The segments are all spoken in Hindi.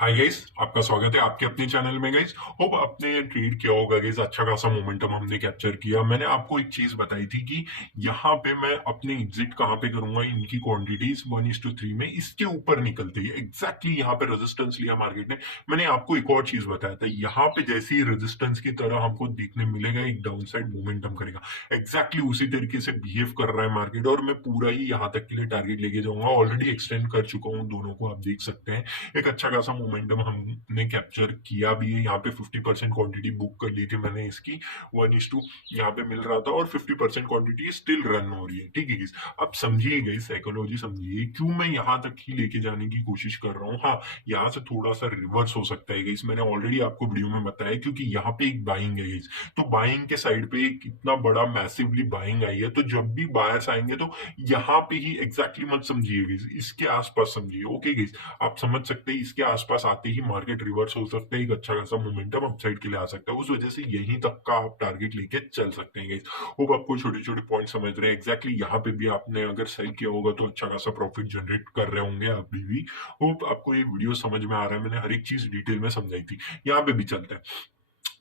हाय गाइस, आपका स्वागत है आपके अपने चैनल में गाइस। होप आपने ट्रेड किया होगा गाइस। अच्छा खासा मोमेंटम हमने कैप्चर किया। मैंने आपको एक चीज बताई थी कि यहाँ पे मैं अपने एग्जिट कहाँ पे करूंगा, इनकी क्वांटिटीज 1:3 में इसके ऊपर निकलते ही एग्जैक्टली यहाँ पे रेजिस्टेंस लिया मार्केट ने। मैंने आपको एक और चीज बताया था, यहाँ पे जैसे ही रेजिस्टेंस की तरह हमको देखने मिलेगा एक डाउन साइड मोमेंटम करेगा। एग्जैक्टली उसी तरीके से बिहेव कर रहा है मार्केट और मैं पूरा ही यहाँ तक के लिए टारगेट लेके जाऊंगा। ऑलरेडी एक्सटेंड कर चुका हूँ दोनों को, आप देख सकते हैं। एक अच्छा खासा मोमेंटम हमने कैप्चर किया भी है। यहाँ पे 50% क्वांटिटी बुक कर ली थी मैंने इसकी। 1:2 यहाँ पे मिल रहा था और 50% क्वांटिटी स्टिल रन हो रही है। ठीक है गाइस, अब समझिए गाइस, साइकोलॉजी समझिए क्यों मैं यहाँ तक ही लेके जाने की कोशिश कर रहा हूँ। हाँ, यहाँ से थोड़ा सा रिवर्स हो सकता है गाइस, मैंने ऑलरेडी आपको वीडियो में बताया, क्योंकि यहाँ पे एक बाइंग है गाइस। तो बाइंग के साइड पे कितना बड़ा मैसिवली बाइंग आई है, तो जब भी बायर्स आएंगे तो यहाँ पे ही एग्जैक्टली मत समझिए गाइस, इसके आसपास समझिए। ओके गाइस, आप समझ सकते हैं इसके आसपास आते ही मार्केट रिवर्स हो सकता है, एक अच्छा खासा मोमेंटम अपसाइड के लिए आ सकता है। उस वजह से यहीं तक का आप टारगेट लेके चल सकते हैं गाइस। होप आपको छोटे छोटे पॉइंट समझ रहे हैं। एग्जैक्टली यहाँ पे भी आपने अगर सही किया होगा तो अच्छा खासा प्रॉफिट जनरेट कर रहे होंगे अभी भी। होप आपको ये वीडियो समझ में आ रहा है, मैंने हर एक चीज डिटेल में समझाई थी। यहाँ पे भी चलते हैं।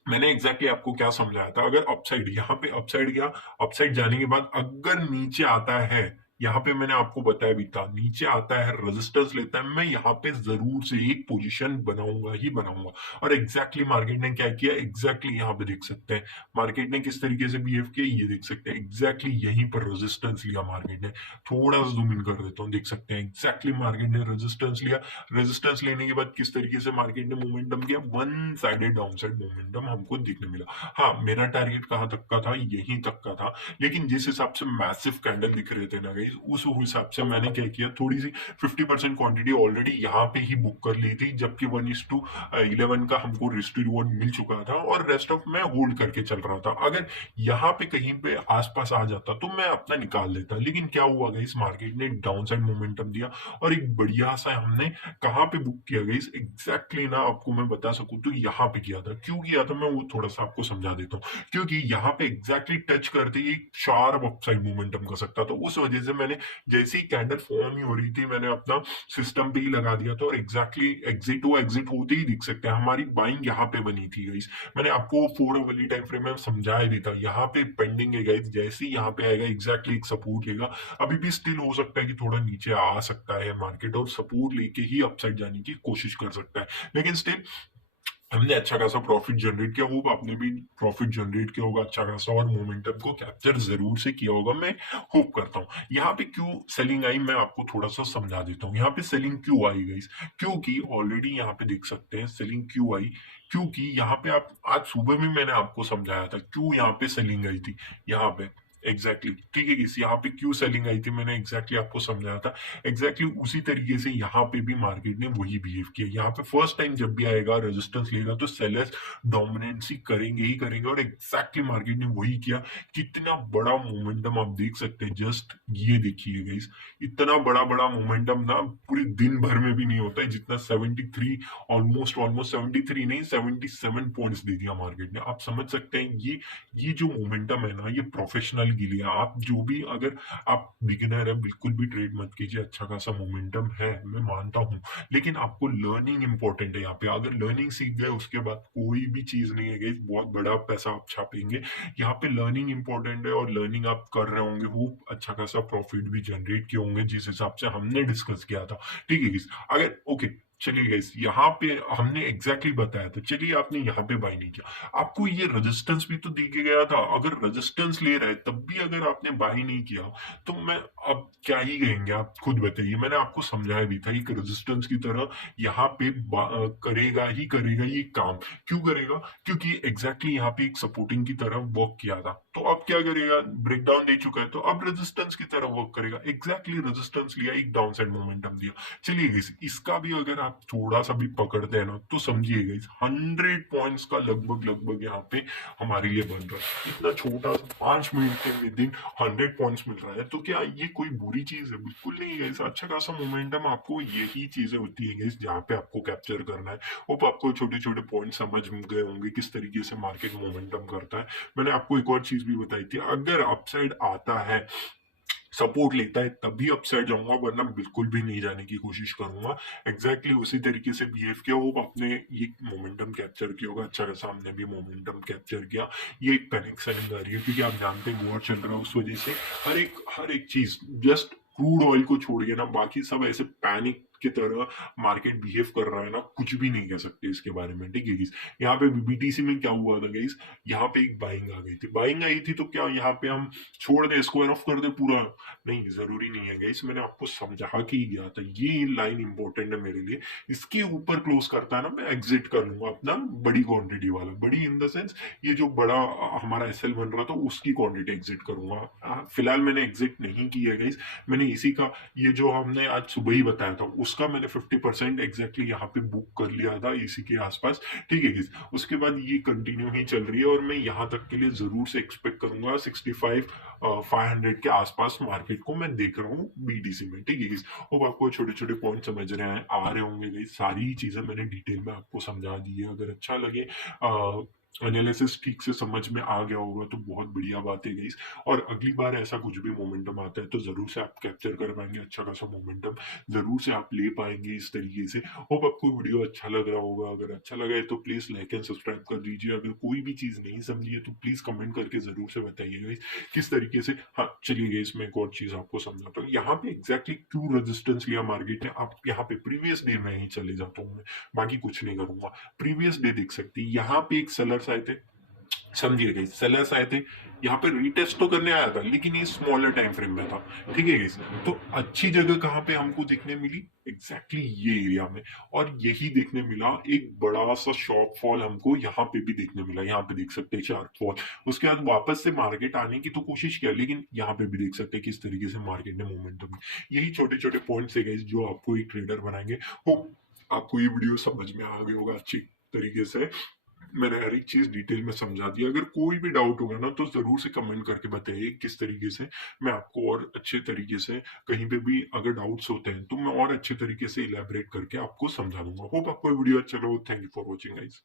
मैंने एग्जैक्टली आपको क्या समझाया था, अगर अपसाइड यहाँ पे अपसाइड गया, अपसाइड जाने के बाद अगर नीचे आता है, यहाँ पे मैंने आपको बताया भी था, नीचे आता है रेजिस्टेंस लेता है, मैं यहाँ पे जरूर से एक पोजीशन बनाऊंगा ही बनाऊंगा। और एग्जैक्टली मार्केट ने क्या किया, एग्जैक्टली यहाँ पे देख सकते हैं मार्केट ने किस तरीके से बिहेव किया, ये देख सकते हैं। एग्जैक्टली यहीं पर रेजिस्टेंस लिया मार्केट ने। थोड़ा सा जूम इन कर देता हूँ, देख सकते हैं एग्जैक्टली मार्केट ने रेजिस्टेंस लिया। रेजिस्टेंस लेने के बाद किस तरीके से मार्केट ने मोमेंटम किया, one sided down side momentum हमको देखने मिला। हाँ, मेरा टारगेट कहाँ तक का था, यहीं तक का था। लेकिन जिस हिसाब से मैसिव कैंडल दिख रहे थे ना गाइस, उस हिसाब से मैंने क्या किया, थोड़ी सी 50% क्वांटिटी ऑलरेडी यहाँ पे ही बुक कर ली थी, जबकि 1:11 का हमको रिस्क रिवॉर्ड मिल चुका था और रेस्ट ऑफ मैं होल्ड करके चल रहा था। अगर यहाँ पे कहीं पे आसपास आ जाता तो मैं अपना निकाल लेता। लेकिन क्या हुआ गाइस, मार्केट ने डाउन साइड मोमेंटम दिया और एक बढ़िया सा हमने कहाँ पे बुक किया गई एग्जैक्टली ना, आपको मैं बता सकूं तो यहाँ पे किया था। क्यों किया था मैं वो थोड़ा सा आपको समझा देता हूँ। क्योंकि यहाँ पे एग्जैक्टली टच करते ही एक शार्प अपसाइड मूवमेंटम कर सकता था। उस वजह से मैंने जैसे ही कैंडल फॉर्म ही हो रही थी, मैंने अपना सिस्टम पे ही लगा दिया था और एग्जैक्टली एग्जिट होते ही दिख सकते हैं हमारी बाइंग यहाँ पे बनी थी गाइस। मैंने आपको 4 टाइम फ्रेम में समझाया भी था, यहाँ पे पेंडिंग है गाइस। जैसे ही यहाँ पे आएगा एग्जैक्टली एक सपोर्ट लेगा। अभी भी स्टिल हो सकता है कि थोड़ा नीचे आ सकता है मार्केट और सपोर्ट लेके ही अपसाइड जाने की कोशिश कर सकता है। लेकिन स्टिल हमने अच्छा खासा प्रॉफिट जनरेट किया। होप आपने भी प्रॉफिट जनरेट किया होगा अच्छा खासा और मोमेंटम को कैप्चर जरूर से किया होगा, मैं होप करता हूँ। यहाँ पे क्यों सेलिंग आई मैं आपको थोड़ा सा समझा देता हूँ। यहाँ पे सेलिंग क्यों आई गई, क्योंकि ऑलरेडी यहाँ पे देख सकते हैं सेलिंग क्यों आई। क्योंकि यहाँ पे आप आज सुबह में मैंने आपको समझाया था क्यों यहाँ पे सेलिंग आई थी। यहाँ पे एग्जैक्टली ठीक है, इस यहाँ पे क्यों सेलिंग आई थी मैंने एग्जैक्टली आपको समझाया था। एग्जैक्टली उसी तरीके से यहाँ पे भी मार्केट ने वही बिहेव किया। यहाँ पे फर्स्ट टाइम जब भी आएगा रेजिस्टेंस लेगा तो सेलर्स डोमिनेंसी करेंगे ही करेंगे और एग्जैक्टली मार्केट ने वही किया। कितना बड़ा मोमेंटम आप देख सकते हैं, जस्ट ये देखिए गाइस। इतना बड़ा बड़ा मोमेंटम ना पूरे दिन भर में भी नहीं होता है जितना 73, ऑलमोस्ट ऑलमोस्ट 73 नहीं 77 पॉइंट्स दे दिया मार्केट ने। आप समझ सकते हैं ये जो मोमेंटम है ना, ये प्रोफेशनल के लिए। आप जो भी अगर आप बिगिनर है बिल्कुल भी ट्रेड मत कीजिए। अच्छा खासा मोमेंटम है मैं मानता हूँ, लेकिन आपको लर्निंग इंपॉर्टेंट है। यहाँ पे अगर लर्निंग सीख गए उसके बाद कोई भी चीज नहीं है guys, बहुत बड़ा पैसा आप छापेंगे। यहाँ पे लर्निंग इंपॉर्टेंट है और लर्निंग आप कर रहे होंगे, वो अच्छा खासा प्रॉफिट भी जनरेट किए होंगे जिस हिसाब से हमने डिस्कस किया था। ठीक है guys, अगर ओके चलिए गाइस, यहाँ पे हमने एग्जैक्टली बताया था। चलिए आपने यहाँ पे बाय नहीं किया, आपको ये रेजिस्टेंस भी तो दी के गया था। अगर रेजिस्टेंस ले रहे तब भी अगर आपने बाय नहीं किया तो मैं अब क्या ही कहेंगे, आप खुद बताइए। मैंने आपको समझाया भी था एक रेजिस्टेंस की तरह यहाँ पे करेगा ही करेगा ये काम। क्यों करेगा, क्योंकि एग्जैक्टली यहाँ पे एक सपोर्टिंग की तरह वर्क किया था। तो अब क्या करेगा, ब्रेक डाउन दे चुका है तो अब रेजिस्टेंस की तरह वर्क करेगा। एग्जैक्टली रेजिस्टेंस लिया, एक डाउन साइड मोमेंटम दिया। चलिए गाइस, इसका भी अगर आप थोड़ा सा भी पकड़ते हैं ना तो समझिए गाइस 100 पॉइंट्स का लगभग लगभग यहाँ पे हमारे लिए बन रहा है। इतना छोटा सा 5 मिनट के विद इन 100 पॉइंट्स मिल रहा है, तो क्या ये कोई बुरी चीज है? बिल्कुल नहीं गाइस। अच्छा खासा मोमेंटम आपको यही चीजें होती है गाइस जहाँ पे आपको कैप्चर करना है। होप आपको छोटे छोटे पॉइंट समझ गए होंगे किस तरीके से मार्केट मोमेंटम करता है। मैंने आपको एक और चीज भी बताई थी, अगर अपसाइड आता है सपोर्ट लेता है तभी अपसाइड जाऊँगा, वरना बिल्कुल भी नहीं जाने की कोशिश करूँगा। एग्ज़ैक्टली उसी तरीके से बिहेव किया, वो आपने ये मोमेंटम कैप्चर किया होगा, अच्छा खासा हमने भी मोमेंटम कैप्चर किया। ये एक पैनिक सेलिंग आ रही है क्योंकि आप जानते हैं वॉर चल रहा है, उस वज़ह से हर एक चीज़, जस्ट क्रूड ऑयल को छोड़ के ना बाकी सब ऐसे पैनिक की तरह मार्केट बिहेव कर रहा है ना, कुछ भी नहीं कह सकते इसके बारे में, ठीक है गाइस। यहाँ पे बीटीसी में क्या हुआ था गाइस, यहाँ पे एक बाइंग आ गई थी, बाइंग आई थी तो क्या यहाँ पे हम छोड़ दे, स्क्वायर ऑफ कर दे पूरा? नहीं, ज़रूरी नहीं है गाइस, मैंने आपको समझा के ही गया था, ये लाइन इंपॉर्टेंट है मेरे लिए। इसके ऊपर क्लोज करता है ना, मैं एग्जिट कर लूंगा अपना बड़ी क्वांटिटी वाला, बड़ी इन द सेंस ये जो बड़ा हमारा एसएल बन रहा था उसकी क्वांटिटी एग्जिट करूंगा। फिलहाल मैंने एग्जिट नहीं किया गाइस, मैंने इसी का, ये जो हमने आज सुबह ही बताया था उसका मैंने 50% एग्जैक्टली यहाँ पे बुक कर लिया था इसी के आसपास, ठीक है गाइस। उसके बाद ये कंटिन्यू ही चल रही है और मैं यहाँ तक के लिए जरूर से एक्सपेक्ट करूंगा 500 के आसपास मार्केट को मैं देख रहा हूँ बीटीसी में, ठीक है गाइस। होप आपको छोटे छोटे पॉइंट समझ रहे हैं, आ रहे होंगे गाइस, सारी चीजें मैंने डिटेल में आपको समझा दी है। अगर अच्छा लगे, एनालिसिस ठीक से समझ में आ गया होगा तो बहुत बढ़िया बात है गाइस। और अगली बार ऐसा कुछ भी मोमेंटम आता है तो जरूर से आप कैप्चर कर पाएंगे, अच्छा खासा मोमेंटम जरूर से आप ले पाएंगे इस तरीके से। होप आपको वीडियो अच्छा लग रहा होगा, अगर अच्छा लगा है तो प्लीज लाइक एंड सब्सक्राइब कर दीजिए। अगर कोई भी चीज नहीं समझी है तो प्लीज कमेंट करके जरूर से बताइएगा किस तरीके से। हाँ चलिए, इसमें एक और चीज आपको समझाता हूँ, यहाँ पे एग्जैक्टली क्यों रेजिस्टेंस लिया मार्केट ने। आप यहाँ पे प्रीवियस डे में ही चले जाता हूँ मैं, बाकी कुछ नहीं करूंगा। प्रीवियस डे देख सकते हैं, यहाँ पे एक सेलर्स आए थे, समझिए गाइस, सेलर्स आए थे यहाँ पे रीटेस्ट तो करने आया था, लेकिन ये स्मॉलर टाइम फ्रेम में था, ठीक है गाइस। तो अच्छी जगह कहाँ पे हमको देखने मिली, एग्जैक्टली ये एरिया में। और यही देखने मिला, एक बड़ा सा शॉर्ट फॉल हमको यहाँ पे भी देखने मिला, यहाँ पे देख सकते हैं शार्प फॉल। उसके बाद वापस से मार्केट आने की तो कोशिश किया, लेकिन यहाँ पे भी देख सकते हैं किस तरीके से मार्केट ने मोमेंटम। यही छोटे छोटे पॉइंट्स है गाइस जो आपको एक ट्रेडर बनाएंगे। होप आपको ये वीडियो समझ में आ गई होगा अच्छी तरीके से, मैंने हर एक चीज डिटेल में समझा दी। अगर कोई भी डाउट होगा ना तो जरूर से कमेंट करके बताइए किस तरीके से मैं आपको और अच्छे तरीके से, कहीं पे भी अगर डाउट्स होते हैं तो मैं और अच्छे तरीके से इलेबरेट करके आपको समझा दूंगा। होप आपको वीडियो अच्छा लगा। Thank you for watching guys.